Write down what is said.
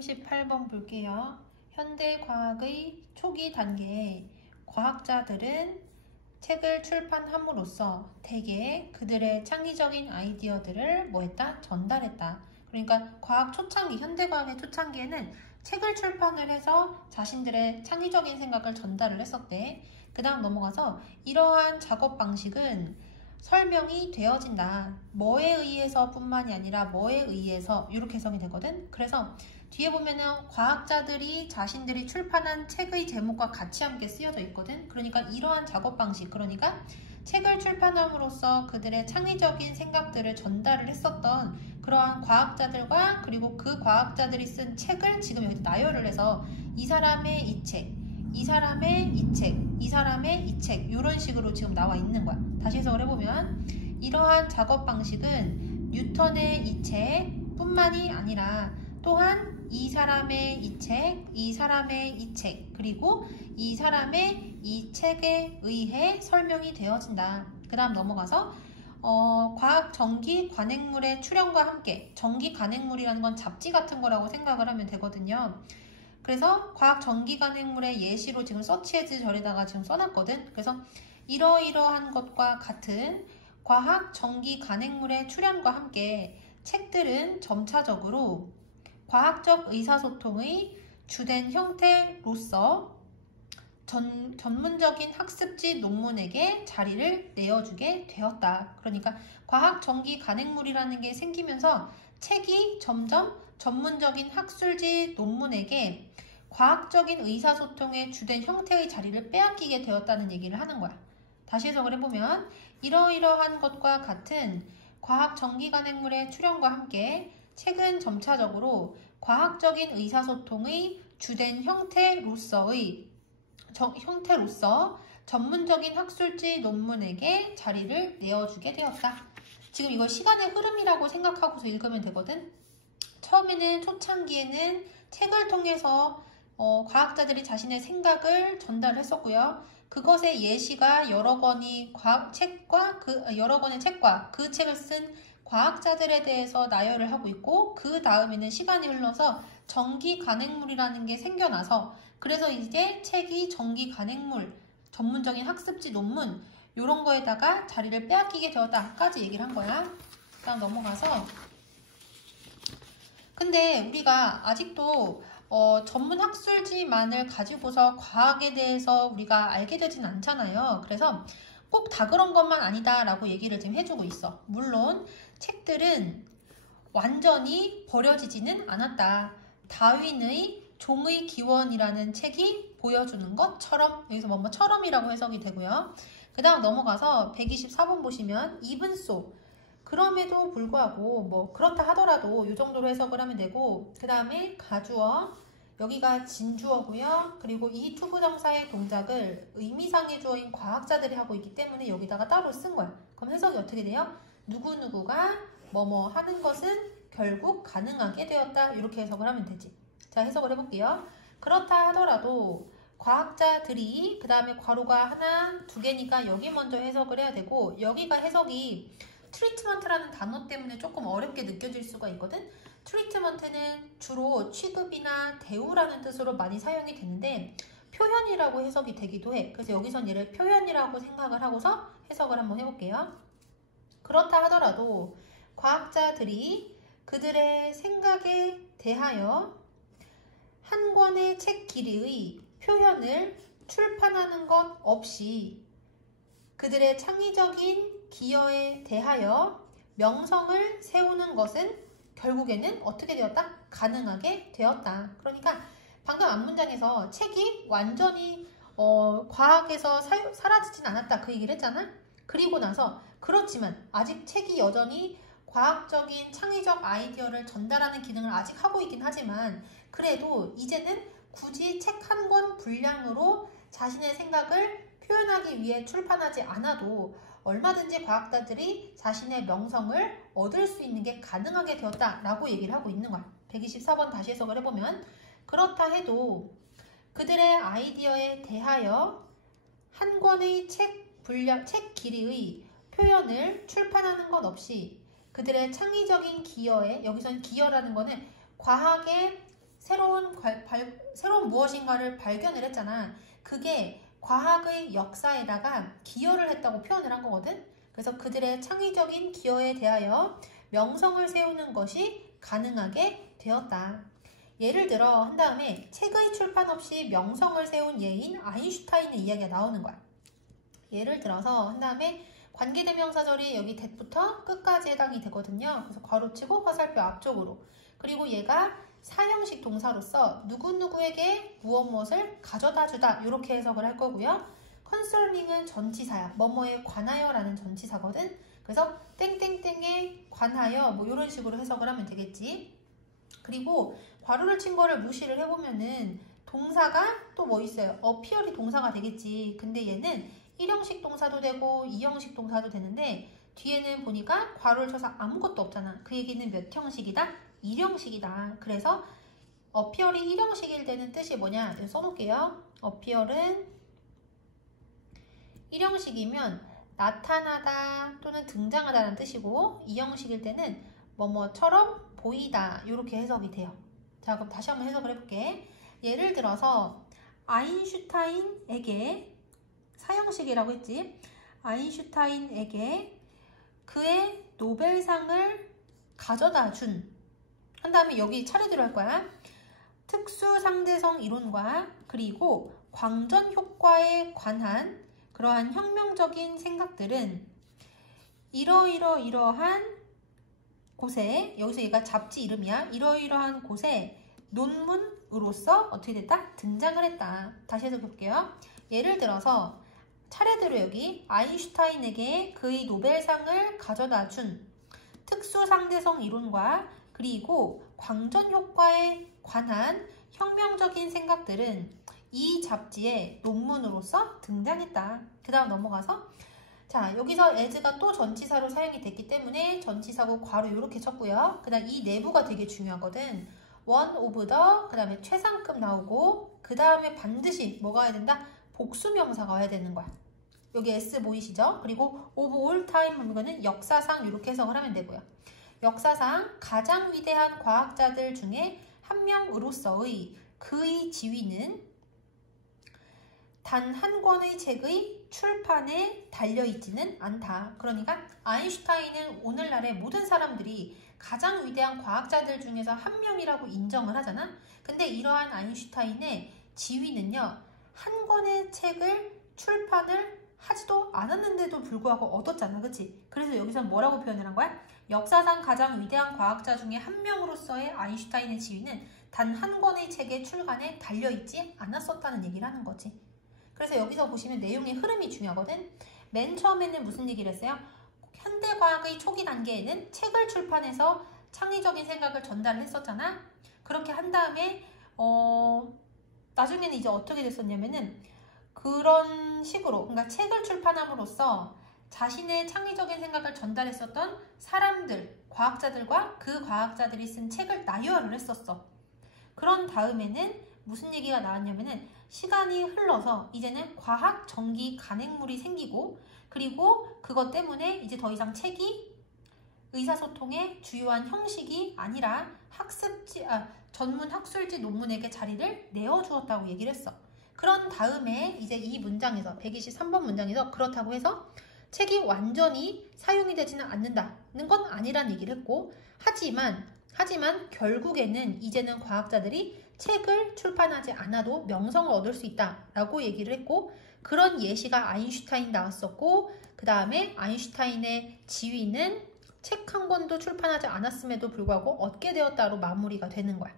38번 볼게요. 현대과학의 초기 단계에 과학자들은 책을 출판함으로써 대개 그들의 창의적인 아이디어들을 뭐했다? 전달했다. 그러니까 과학 초창기, 현대과학의 초창기에는 책을 출판을 해서 자신들의 창의적인 생각을 전달을 했었대. 그 다음 넘어가서 이러한 작업 방식은 설명이 되어진다. 뭐에 의해서 뿐만이 아니라 뭐에 의해서 이렇게 해석이 되거든. 그래서 뒤에 보면은 과학자들이 자신들이 출판한 책의 제목과 같이 함께 쓰여져 있거든. 그러니까 이러한 작업 방식, 그러니까 책을 출판함으로써 그들의 창의적인 생각들을 전달을 했었던 그러한 과학자들과 그리고 그 과학자들이 쓴 책을 지금 여기 나열을 해서 이 사람의 이 책, 이 사람의 이 책, 이 사람의 이 책 이런 식으로 지금 나와 있는 거야. 다시 해석을 해보면 이러한 작업 방식은 뉴턴의 이 책 뿐만이 아니라 또한 이 사람의 이 책, 이 사람의 이 책, 그리고 이 사람의 이 책에 의해 설명이 되어진다. 그 다음 넘어가서 과학 전기 관행물의 출현과 함께, 전기 관행물이라는 건 잡지 같은 거라고 생각을 하면 되거든요. 그래서 과학 전기 관행물의 예시로 지금 서치해지 절에다가 지금 써놨거든. 그래서 이러이러한 것과 같은 과학 전기 관행물의 출현과 함께 책들은 점차적으로 과학적 의사소통의 주된 형태로서 전문적인 학습지 논문에게 자리를 내어주게 되었다. 그러니까 과학 전기 관행물이라는 게 생기면서 책이 점점 전문적인 학술지 논문에게 과학적인 의사소통의 주된 형태의 자리를 빼앗기게 되었다는 얘기를 하는 거야. 다시 해석을 해보면 이러이러한 것과 같은 과학 전기 관행물의 출현과 함께 책은 점차적으로 과학적인 의사소통의 주된 형태로서 전문적인 학술지 논문에게 자리를 내어주게 되었다. 지금 이걸 시간의 흐름이라고 생각하고서 읽으면 되거든. 처음에는 초창기에는 책을 통해서 과학자들이 자신의 생각을 전달했었고요. 그것의 예시가 여러 권의 책과 그 책을 쓴 과학자들에 대해서 나열을 하고 있고, 그 다음에는 시간이 흘러서 전기 관행물이라는 게 생겨나서 그래서 이제 책이 전기 관행물, 전문적인 학습지 논문 이런 거에다가 자리를 빼앗기게 되었다까지 얘기를 한 거야. 일단 넘어가서 근데 우리가 아직도 전문 학술지만을 가지고서 과학에 대해서 우리가 알게 되진 않잖아요. 그래서 꼭 다 그런 것만 아니다 라고 얘기를 지금 해주고 있어. 물론 책들은 완전히 버려지지는 않았다. 다윈의 종의 기원이라는 책이 보여주는 것처럼, 여기서 뭐처럼이라고 해석이 되고요. 그 다음 넘어가서 124번 보시면 이븐소, 그럼에도 불구하고 뭐 그렇다 하더라도 이 정도로 해석을 하면 되고, 그 다음에 가주어, 여기가 진주어고요. 그리고 이 투부정사의 동작을 의미상의 주어인 과학자들이 하고 있기 때문에 여기다가 따로 쓴 거야. 그럼 해석이 어떻게 돼요? 누구누구가 뭐뭐 하는 것은 결국 가능하게 되었다. 이렇게 해석을 하면 되지. 자, 해석을 해볼게요. 그렇다 하더라도 과학자들이, 그 다음에 괄호가 하나, 두 개니까 여기 먼저 해석을 해야 되고, 여기가 해석이 트리트먼트라는 단어 때문에 조금 어렵게 느껴질 수가 있거든. 트리트먼트는 주로 취급이나 대우라는 뜻으로 많이 사용이 되는데 표현이라고 해석이 되기도 해. 그래서 여기선 얘를 표현이라고 생각을 하고서 해석을 한번 해볼게요. 그렇다 하더라도 과학자들이 그들의 생각에 대하여 한 권의 책 길이의 표현을 출판하는 것 없이 그들의 창의적인 기여에 대하여 명성을 세우는 것은 결국에는 어떻게 되었다? 가능하게 되었다. 그러니까 방금 앞문장에서 책이 완전히 과학에서 사라지진 않았다 그 얘기를 했잖아. 그리고 나서 그렇지만 아직 책이 여전히 과학적인 창의적 아이디어를 전달하는 기능을 아직 하고 있긴 하지만 그래도 이제는 굳이 책 한 권 분량으로 자신의 생각을 표현하기 위해 출판하지 않아도 얼마든지 과학자들이 자신의 명성을 얻을 수 있는 게 가능하게 되었다라고 얘기를 하고 있는 거야. 124번 다시 해석을 해보면 그렇다 해도 그들의 아이디어에 대하여 한 권의 책 길이의 표현을 출판하는 것 없이 그들의 창의적인 기여에, 여기서는 기여라는 거는 과학의 새로운 무엇인가를 발견을 했잖아. 그게 과학의 역사에다가 기여를 했다고 표현을 한 거거든. 그래서 그들의 창의적인 기여에 대하여 명성을 세우는 것이 가능하게 되었다. 예를 들어 한 다음에 책의 출판 없이 명성을 세운 예인 아인슈타인의 이야기가 나오는 거야. 예를 들어서 한 다음에 관계대명사절이 여기 that부터 끝까지 해당이 되거든요. 그래서 괄호치고 화살표 앞쪽으로. 그리고 얘가 사형식 동사로서 누구누구에게 무엇을 가져다 주다 이렇게 해석을 할 거고요. concerning은 전치사야. 뭐뭐에 관하여 라는 전치사거든. 그래서 땡땡땡에 관하여 뭐 이런 식으로 해석을 하면 되겠지. 그리고 괄호를 친 거를 무시를 해보면은 동사가 또 뭐 있어요? appear이 동사가 되겠지. 근데 얘는 1형식 동사도 되고 2형식 동사도 되는데 뒤에는 보니까 괄호를 쳐서 아무것도 없잖아. 그 얘기는 몇 형식이다? 1형식이다. 그래서 appear이 1형식일 때는 뜻이 뭐냐? 여기 써놓을게요. appear은 1형식이면 나타나다 또는 등장하다라는 뜻이고 2형식일 때는 뭐뭐처럼 보이다 이렇게 해석이 돼요. 자, 그럼 다시 한번 해석을 해볼게. 예를 들어서 아인슈타인에게 사형식이라고 했지. 아인슈타인에게 그의 노벨상을 가져다 준. 한 다음에 여기 차례대로 할 거야. 특수상대성 이론과 그리고 광전 효과에 관한 그러한 혁명적인 생각들은 이러이러한 곳에, 여기서 얘가 잡지 이름이야. 이러이러한 곳에 논문으로서 어떻게 됐다? 등장을 했다. 다시 해석해 볼게요. 예를 들어서 차례대로 여기 아인슈타인에게 그의 노벨상을 가져다 준 특수상대성 이론과 그리고 광전 효과에 관한 혁명적인 생각들은 이 잡지의 논문으로서 등장했다. 그 다음 넘어가서 자, 여기서 as가 또 전치사로 사용이 됐기 때문에 전치사고 괄호 이렇게 쳤고요. 그 다음 이 내부가 되게 중요하거든. one of the 그 다음에 최상급 나오고 그 다음에 반드시 뭐가 와야 된다? 복수명사가 와야 되는 거야. 여기 s 보이시죠? 그리고 of all time 이거는 역사상 이렇게 해석을 하면 되고요. 역사상 가장 위대한 과학자들 중에 한 명으로서의 그의 지위는 단 한 권의 책의 출판에 달려있지는 않다. 그러니까 아인슈타인은 오늘날의 모든 사람들이 가장 위대한 과학자들 중에서 한 명이라고 인정을 하잖아. 근데 이러한 아인슈타인의 지위는요. 한 권의 책을 출판을 하지도 않았는데도 불구하고 얻었잖아. 그치? 그래서 여기서 뭐라고 표현을 한 거야? 역사상 가장 위대한 과학자 중에 한 명으로서의 아인슈타인의 지위는 단 한 권의 책의 출간에 달려있지 않았었다는 얘기를 하는 거지. 그래서 여기서 보시면 내용의 흐름이 중요하거든. 맨 처음에는 무슨 얘기를 했어요? 현대과학의 초기 단계에는 책을 출판해서 창의적인 생각을 전달을 했었잖아. 그렇게 한 다음에 나중에는 이제 어떻게 됐었냐면은 그런 식으로 그러니까 책을 출판함으로써 자신의 창의적인 생각을 전달했었던 사람들, 과학자들과 그 과학자들이 쓴 책을 나열을 했었어. 그런 다음에는 무슨 얘기가 나왔냐면은 시간이 흘러서 이제는 과학 전기 간행물이 생기고 그리고 그것 때문에 이제 더 이상 책이 의사소통의 주요한 형식이 아니라 전문 학술지 논문에게 자리를 내어주었다고 얘기를 했어. 그런 다음에 이제 이 문장에서 123번 문장에서 그렇다고 해서 책이 완전히 사용이 되지는 않는다는 건 아니란 얘기를 했고 하지만 결국에는 이제는 과학자들이 책을 출판하지 않아도 명성을 얻을 수 있다라고 얘기를 했고 그런 예시가 아인슈타인 나왔었고 그 다음에 아인슈타인의 지위는 책 한 권도 출판하지 않았음에도 불구하고 얻게 되었다로 마무리가 되는 거야.